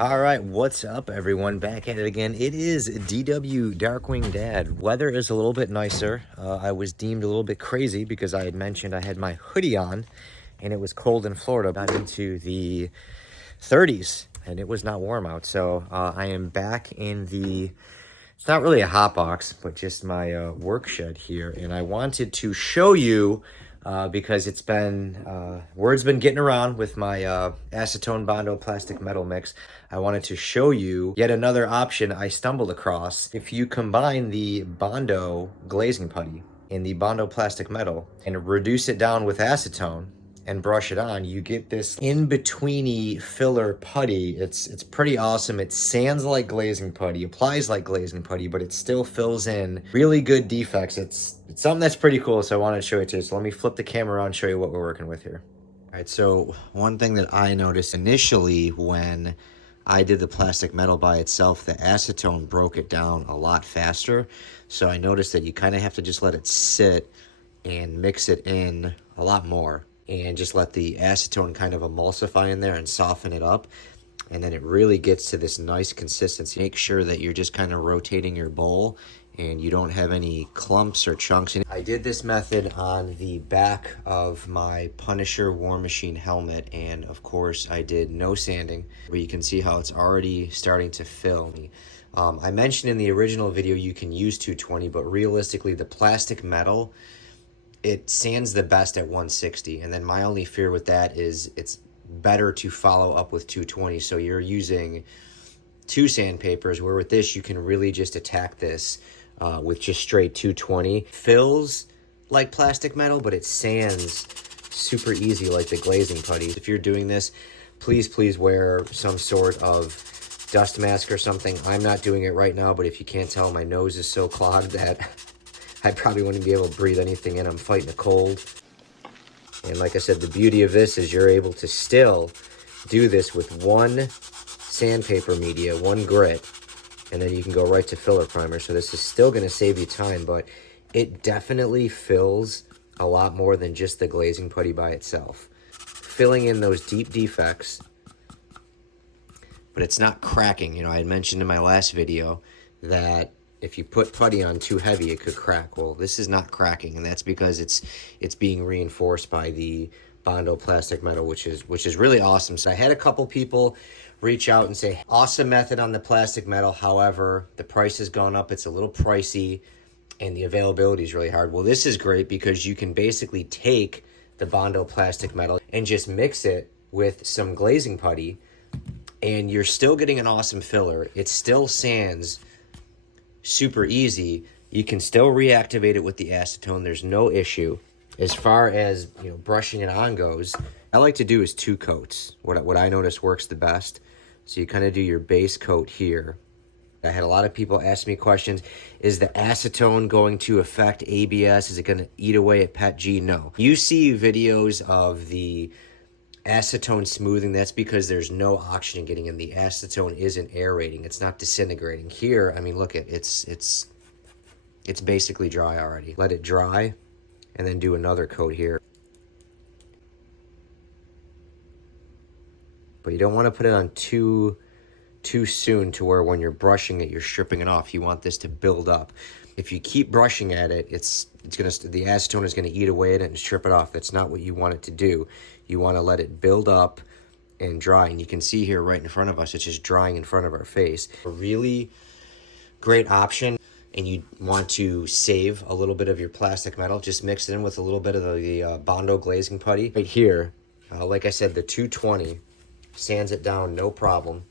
All right, what's up, everyone? Back at it again. It is DW Darkwing Dad. Weather is a little bit nicer. I was deemed a little bit crazy because I had mentioned I had my hoodie on and it was cold in Florida. Got into the 30s and it was not warm out. So I am back in it's not really a hot box, but just my work shed here. And I wanted to show you because it's been, word's been getting around with my acetone Bondo plastic metal mix. I wanted to show you yet another option I stumbled across. If you combine the Bondo glazing putty and the Bondo plastic metal and reduce it down with acetone and brush it on, you get this in-betweeny filler putty. It's pretty awesome. It sands like glazing putty, applies like glazing putty, but it still fills in really good defects. It's something that's pretty cool, so I wanted to show it to you. So let me flip the camera around and show you what we're working with here. All right, so one thing that I noticed initially when I did the plastic metal by itself, the acetone broke it down a lot faster. So I noticed that you kind of have to just let it sit and mix it in a lot more and just let the acetone kind of emulsify in there and soften it up. And then it really gets to this nice consistency. Make sure that you're just kind of rotating your bowl and you don't have any clumps or chunks. I did this method on the back of my Punisher War Machine helmet, and of course I did no sanding, where you can see how it's already starting to fill. I mentioned in the original video you can use 220, but realistically the plastic metal, it sands the best at 160, and then my only fear with that is it's better to follow up with 220, so you're using two sandpapers, where with this you can really just attack this with just straight 220. Fills like plastic metal, but it sands super easy like the glazing putty. If you're doing this, please wear some sort of dust mask or something. I'm not doing it right now, but if you can't tell, my nose is so clogged that I probably wouldn't be able to breathe anything in. I'm fighting a cold. And like I said, the beauty of this is you're able to still do this with one sandpaper media, one grit, and then you can go right to filler primer. So this is still going to save you time, but it definitely fills a lot more than just the glazing putty by itself. Filling in those deep defects, but it's not cracking. You know, I had mentioned in my last video that if you put putty on too heavy, it could crack. Well, this is not cracking, and that's because it's being reinforced by the Bondo plastic metal, which is really awesome. So I had a couple people reach out and say, awesome method on the plastic metal. However, the price has gone up. It's a little pricey, and the availability is really hard. Well, this is great because you can basically take the Bondo plastic metal and just mix it with some glazing putty, and you're still getting an awesome filler. It still sands super easy. You can still reactivate it with the acetone. There's no issue. As far as, you know, brushing it on goes, I like to do is 2 coats. What I notice works the best. So you kind of do your base coat here. I had a lot of people ask me questions. Is the acetone going to affect ABS? Is it going to eat away at PETG? No. You see videos of the acetone smoothing. That's because there's no oxygen getting in. The acetone isn't aerating. It's not disintegrating. Here, I mean, look at it's basically dry already. Let it dry and then do another coat here. But you don't want to put it on too soon to where when you're brushing it, you're stripping it off. You want this to build up. If you keep brushing at it, the acetone is gonna eat away at it and strip it off. That's not what you want it to do. You want to let it build up and dry. And you can see here right in front of us, it's just drying in front of our face. A really great option, and you want to save a little bit of your plastic metal, just mix it in with a little bit of the Bondo glazing putty. Right here, like I said, the 220 sands it down, no problem.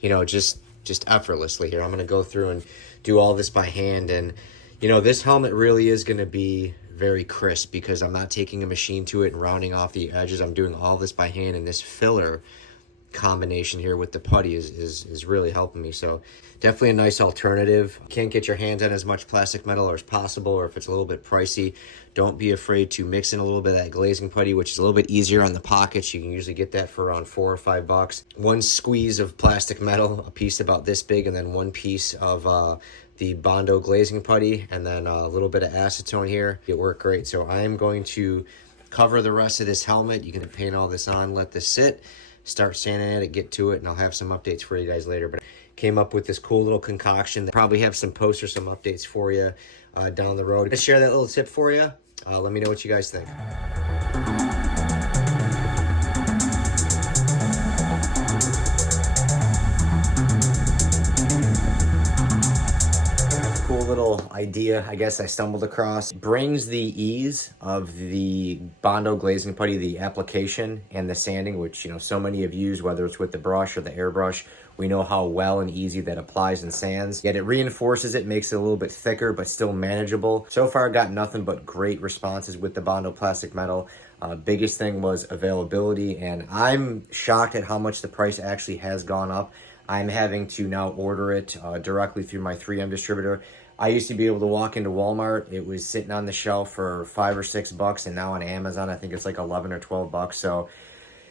You know, just effortlessly here. I'm going to go through and do all this by hand, and you know, this helmet really is going to be very crisp because I'm not taking a machine to it and rounding off the edges. I'm doing all this by hand, and this filler combination here with the putty is really helping me. So definitely a nice alternative. Can't get your hands on as much plastic metal as possible, or if it's a little bit pricey, don't be afraid to mix in a little bit of that glazing putty, which is a little bit easier on the pockets. You can usually get that for around $4 or $5. One squeeze of plastic metal, a piece about this big, and then one piece of the Bondo glazing putty, and then a little bit of acetone here. It worked great. So I am going to cover the rest of this helmet. You can paint all this on, let this sit. start sanding at it, get to it, and I'll have some updates for you guys later. But came up with this cool little concoction that probably have some posts or some updates for you down the road. Let's share that little tip for you. Let me know what you guys think. Cool little idea, I guess I stumbled across. Brings the ease of the Bondo glazing putty, the application and the sanding, which, you know, so many have used, whether it's with the brush or the airbrush. We know how well and easy that applies and sands, yet it reinforces it, makes it a little bit thicker, but still manageable. So far, I got nothing but great responses with the Bondo plastic metal. Biggest thing was availability, and I'm shocked at how much the price actually has gone up. I'm having to now order it directly through my 3M distributor. I used to be able to walk into Walmart. It was sitting on the shelf for $5 or $6, and now on Amazon, I think it's like 11 or 12 bucks. So,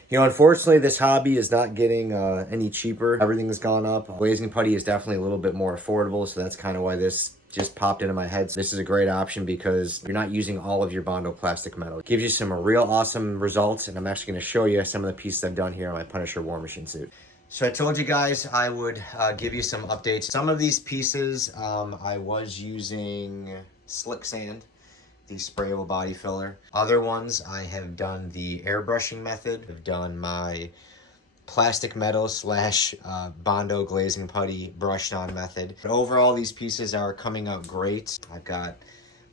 you know, unfortunately, this hobby is not getting any cheaper. Everything has gone up. Glazing putty is definitely a little bit more affordable, so that's kind of why this just popped into my head. This is a great option because you're not using all of your Bondo plastic metal. It gives you some real awesome results, and I'm actually going to show you some of the pieces I've done here on my Punisher War Machine suit. So I told you guys I would give you some updates. Some of these pieces I was using slick sand, the sprayable body filler. Other ones I have done the airbrushing method. I've done my plastic metal slash Bondo glazing putty brushed on method. But overall, these pieces are coming out great. I've got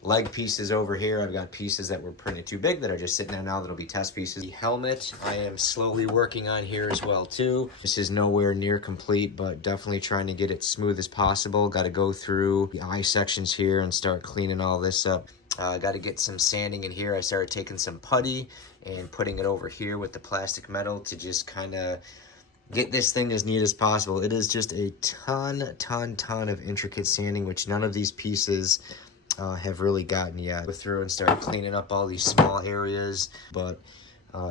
leg pieces over here. I've got pieces that were printed too big that are just sitting there now that'll be test pieces. The helmet I am slowly working on here as well too. This is nowhere near complete, but definitely trying to get it smooth as possible. Got to go through the eye sections here and start cleaning all this up. Got to get some sanding in here. I started taking some putty and putting it over here with the plastic metal to just kind of get this thing as neat as possible. It is just a ton of intricate sanding, which none of these pieces have really gotten yet. Go through and start cleaning up all these small areas, but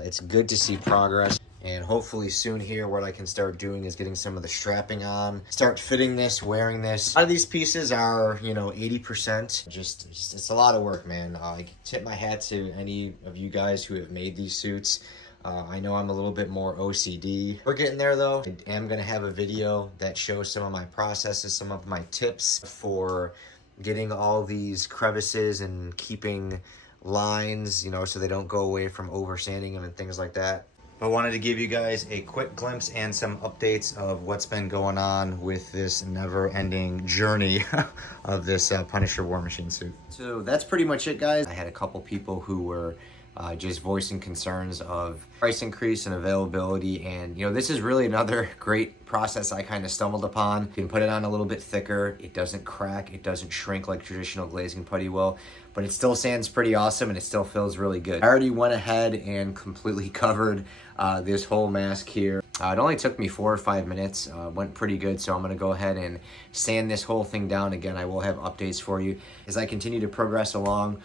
it's good to see progress. And hopefully soon here, what I can start doing is getting some of the strapping on, start fitting this, wearing this. A lot of these pieces are, you know, 80%. Just it's a lot of work, man. I tip my hat to any of you guys who have made these suits. I know I'm a little bit more OCD. We're getting there though. I am gonna have a video that shows some of my processes, some of my tips for getting all these crevices and keeping lines, you know, so they don't go away from over sanding them and things like that. I wanted to give you guys a quick glimpse and some updates of what's been going on with this never-ending journey of this Punisher War Machine suit. So that's pretty much it, guys. I had a couple people who were just voicing concerns of price increase and availability, and you know, this is really another great process I kind of stumbled upon. You can put it on a little bit thicker. It doesn't crack, it doesn't shrink like traditional glazing putty will, but it still sands pretty awesome and it still feels really good. I already went ahead and completely covered this whole mask here. It only took me 4 or 5 minutes, went pretty good, so I'm gonna go ahead and sand this whole thing down. Again, I will have updates for you as I continue to progress along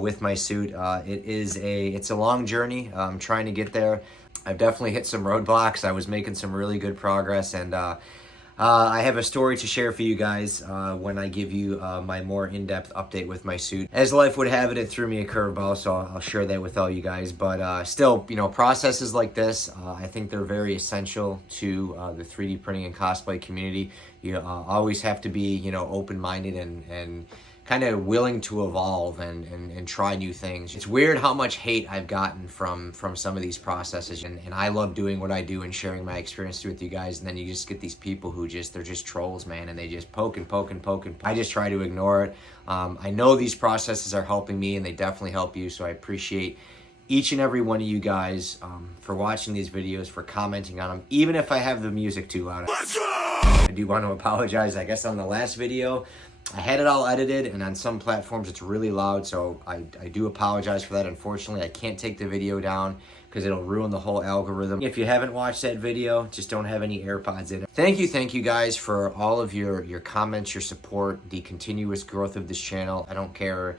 with my suit. It's a long journey. I'm trying to get there. I've definitely hit some roadblocks. I was making some really good progress, and I have a story to share for you guys when I give you my more in-depth update with my suit. As life would have it, it threw me a curveball, so I'll share that with all you guys. But still, you know, processes like this, I think they're very essential to the 3D printing and cosplay community. You always have to be, you know, open-minded and kind of willing to evolve and try new things. It's weird how much hate I've gotten from some of these processes, and I love doing what I do and sharing my experience with you guys, and then you just get these people who they're just trolls, man, and they just poke and poke and poke and poke. I just try to ignore it. I know these processes are helping me, and they definitely help you, so I appreciate each and every one of you guys for watching these videos, for commenting on them, even if I have the music too loud. I do want to apologize. I guess on the last video, I had it all edited, and on some platforms it's really loud, so I do apologize for that. Unfortunately, I can't take the video down because it'll ruin the whole algorithm. If you haven't watched that video, just don't have any AirPods in it. Thank you guys for all of your comments, your support, the continuous growth of this channel. I don't care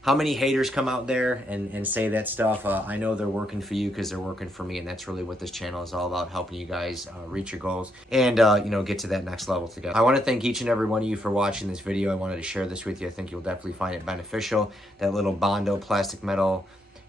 how many haters come out there and say that stuff. I know they're working for you because they're working for me, and that's really what this channel is all about, helping you guys reach your goals and you know, get to that next level together. I want to thank each and every one of you for watching this video. I wanted to share this with you. I think you'll definitely find it beneficial. That little Bondo plastic metal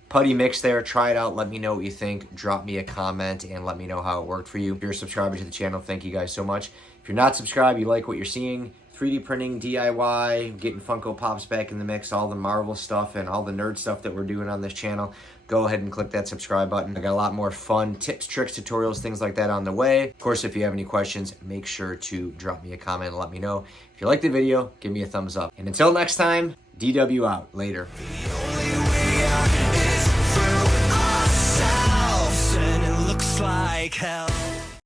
putty mix there. Try it out. Let me know what you think. Drop me a comment and let me know how it worked for you. If you're a subscriber to the channel, thank you guys so much. If you're not subscribed, you like what you're seeing, 3D printing, DIY, getting Funko Pops back in the mix, all the Marvel stuff and all the nerd stuff that we're doing on this channel, go ahead and click that subscribe button. I got a lot more fun tips, tricks, tutorials, things like that on the way. Of course, if you have any questions, make sure to drop me a comment and let me know. If you like the video, give me a thumbs up. And until next time, DW out. Later. The only way out is through ourselves, and it looks like hell.